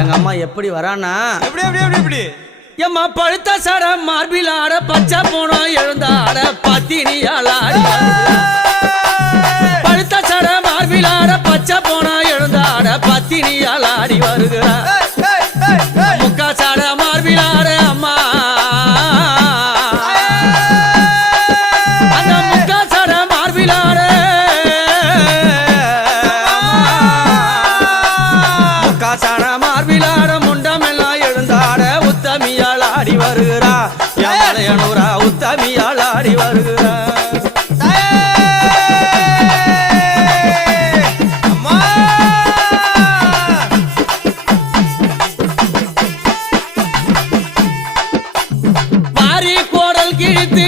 எங்க அம்மா எப்படி வரானா எப்படி எப்படி எப்படி எப்படி எம்மா பழுத்த சட மார்பில் ஆட பச்சை போனோம் எழுந்தாட பத்தினியால் ஆடி பழுத்த சட மார்பில் ஆட பச்சை போனோம் எழுந்தாட பத்தினியால் ஆடி வருகிறார் முக்கா சட மார்பில் ஆட அம்மா அந்த முக்கா சட மார்பில் ஆட முக்கா சட மார்பில் ஆட முண்டமெல்லாம் எழுந்தாட உத்தமியால் ஆடி வருகிறா யானையனூரா உத்தமியால் ஆடி வருகிறா மாறி கோடல் கிழித்து